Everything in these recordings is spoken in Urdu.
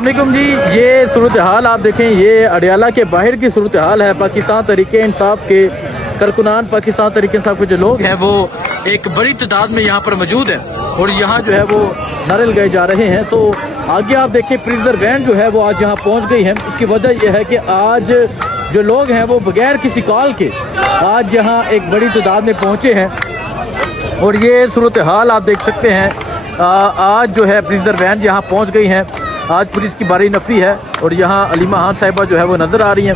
السلام علیکم جی، یہ صورتحال آپ دیکھیں، یہ اڈیالہ کے باہر کی صورتحال ہے۔ پاکستان تحریک انصاف کے کارکنان، پاکستان تحریک انصاف کے جو لوگ ہیں وہ ایک بڑی تعداد میں یہاں پر موجود ہیں اور یہاں جو ہے وہ نعرے لگائے جا رہے ہیں۔ تو آگے آپ دیکھیں پریزنر وین جو ہے وہ آج یہاں پہنچ گئی ہے۔ اس کی وجہ یہ ہے کہ آج جو لوگ ہیں وہ بغیر کسی کال کے آج یہاں ایک بڑی تعداد میں پہنچے ہیں اور یہ صورتحال آپ دیکھ سکتے ہیں۔ آج جو ہے پریزنر وین یہاں پہنچ گئی ہیں۔ آج پولیس کی باری نفری ہے اور یہاں علیمہ خان صاحبہ جو ہے وہ نظر آ رہی ہیں،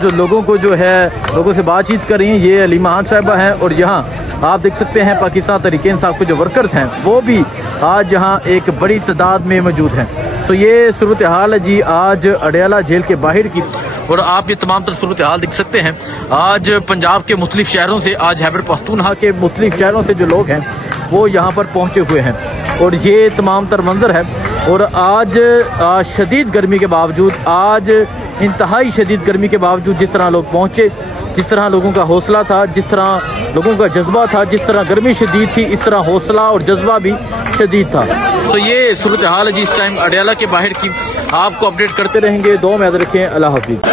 جو لوگوں کو جو ہے لوگوں سے بات چیت کر رہی ہیں۔ یہ علیمہ خان صاحبہ ہیں اور یہاں آپ دیکھ سکتے ہیں پاکستان تحریک انصاف کے جو ورکرز ہیں وہ بھی آج یہاں ایک بڑی تعداد میں موجود ہیں۔ تو یہ صورتحال ہے جی آج اڈیالہ جیل کے باہر کی، اور آپ یہ تمام تر صورتحال دیکھ سکتے ہیں۔ آج پنجاب کے مختلف شہروں سے، آج خیبر پختونخوا کے مختلف شہروں سے جو لوگ ہیں وہ یہاں پر پہنچے ہوئے ہیں اور یہ تمام تر منظر ہے۔ اور آج شدید گرمی کے باوجود، آج انتہائی شدید گرمی کے باوجود جس طرح لوگ پہنچے، جس طرح لوگوں کا حوصلہ تھا، جس طرح لوگوں کا جذبہ تھا، جس طرح گرمی شدید تھی اس طرح حوصلہ اور جذبہ بھی شدید تھا۔ تو یہ صورتحال ہے جی اس ٹائم اڈیالہ کے باہر کی، آپ کو اپڈیٹ کرتے رہیں گے۔ دعا میں یاد رکھیں، اللہ حافظ۔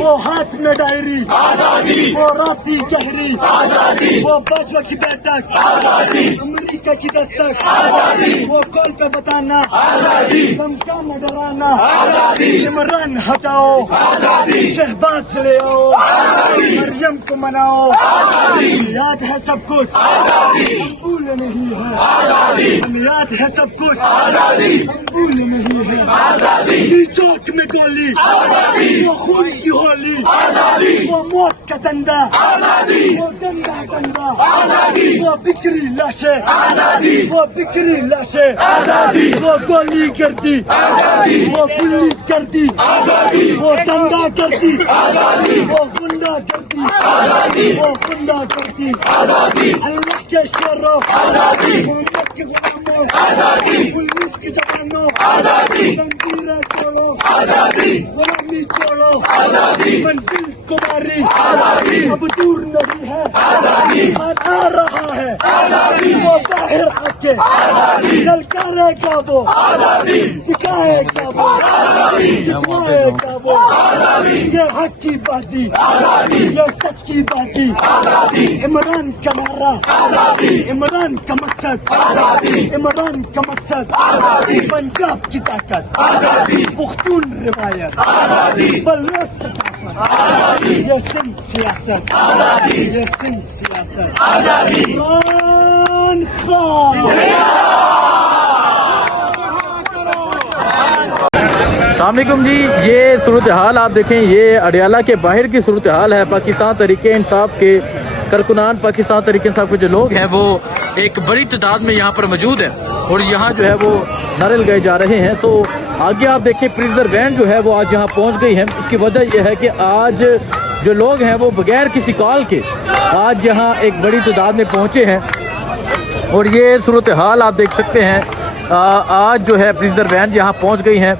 وہ ہاتھ میں ڈائری آزادی، وہ راتی گہری آزادی، وہ باجوہ کی بیٹھک آزادی، امریکہ کی دستک آزادی، وہ کال پہ بتانا آزادی، دمکانا ڈرانا آزادی، عمران ہٹاؤ آزادی، شہباز لے آؤ آزادی، مریم کو مناؤ آزادی، یاد ہے سب کچھ آزادی، ہم بھول نہیں ہے آزادی، ہم یاد ہے سب کچھ آزادی، ہم بھول نہیں ہے آزادی، چوک میں گولی آزادی، وہ خون کی ہولی آزادی، وہ موت کا دندا آزادی، وہ گندا ڈنڈا آزادی، وہ بکری لاشیں آزادی، وہ بکری لاشیں آزادی، وہ گولی کرتی آزادی، وہ پولیس کرتی آزادی، وہ دندا کرتی آزادی، وہ گنڈا کرتی آزادی، وہ گنڈا کرتی آزادی، اللہ کے شیروں آزادی، محمد کے غلاموں آزادی، پولیس کے جوانوں آزادی، زنجیریں توڑو آزادی، غلامی چھوڑو آزادی، منزل تمہاری آزادی اب دور نہیں ہے آزادی، آ رہا ہے آزادی، وہ باہر آ کے آزادی للکارے گا وہ آزادی، دکھائے گا وہ آزادی، جتوائے گا وہ آزادی، یہ حق کی بازی آزادی، یہ سچ کی بازی آزادی، عمران کا نعرہ آزادی، عمران کا مقصد آزادی، عمران کا مقصد آزادی، پنجاب کی طاقت آزادی، پختون روایت آزادی، بلوچ ثقافت آزادی، یہ سندھ سیاست آزادی، یہ سندھ سیاست آزادی، عمران خان۔ السلام علیکم جی، یہ صورتحال آپ دیکھیں، یہ اڈیالہ کے باہر کی صورتحال ہے۔ پاکستان تحریک انصاف کے کارکنان، پاکستان تحریک انصاف کے جو لوگ ہیں وہ ایک بڑی تعداد میں یہاں پر موجود ہیں اور یہاں جو ہے وہ نعرے لگائے جا رہے ہیں۔ تو آگے آپ دیکھیں پریزنر وین جو ہے وہ آج یہاں پہنچ گئی ہے۔ اس کی وجہ یہ ہے کہ آج جو لوگ ہیں وہ بغیر کسی کال کے آج یہاں ایک بڑی تعداد میں پہنچے ہیں اور یہ صورتحال آپ دیکھ سکتے ہیں۔ آج جو ہے پریزنر وین یہاں پہنچ گئی ہیں۔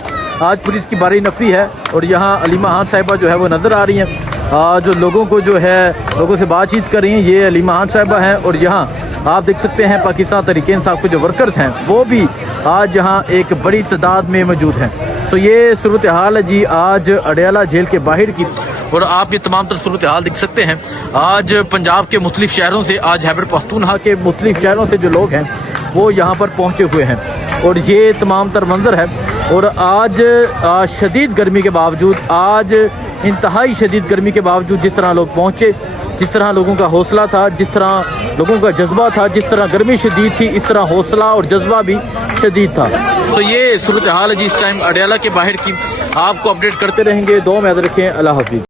آج پولیس کی باری نفری ہے اور یہاں علیمہ خان صاحبہ جو ہے وہ نظر آ رہی ہیں، جو لوگوں کو جو ہے لوگوں سے بات چیت کر رہی ہیں۔ یہ علیمہ خان صاحبہ ہیں اور یہاں آپ دیکھ سکتے ہیں پاکستان تحریک انصاف کے جو ورکرز ہیں وہ بھی آج یہاں ایک بڑی تعداد میں موجود ہیں۔ تو یہ صورتحال ہے جی آج اڈیالہ جیل کے باہر کی، اور آپ یہ تمام تر صورتحال دیکھ سکتے ہیں۔ آج پنجاب کے مختلف شہروں سے، آج خیبر پختونخوا کے مختلف شہروں سے جو لوگ ہیں وہ یہاں پر پہنچے ہوئے ہیں اور یہ تمام تر منظر ہے۔ اور آج شدید گرمی کے باوجود، آج انتہائی شدید گرمی کے باوجود جس طرح لوگ پہنچے، جس طرح لوگوں کا حوصلہ تھا، جس طرح لوگوں کا جذبہ تھا، جس طرح گرمی شدید تھی اس طرح حوصلہ اور جذبہ بھی شدید تھا۔ تو یہ صورتحال ہے جی اس ٹائم اڈیالہ کے باہر کی، آپ کو اپڈیٹ کرتے رہیں گے۔ دعا میں یاد رکھیں، اللہ حافظ۔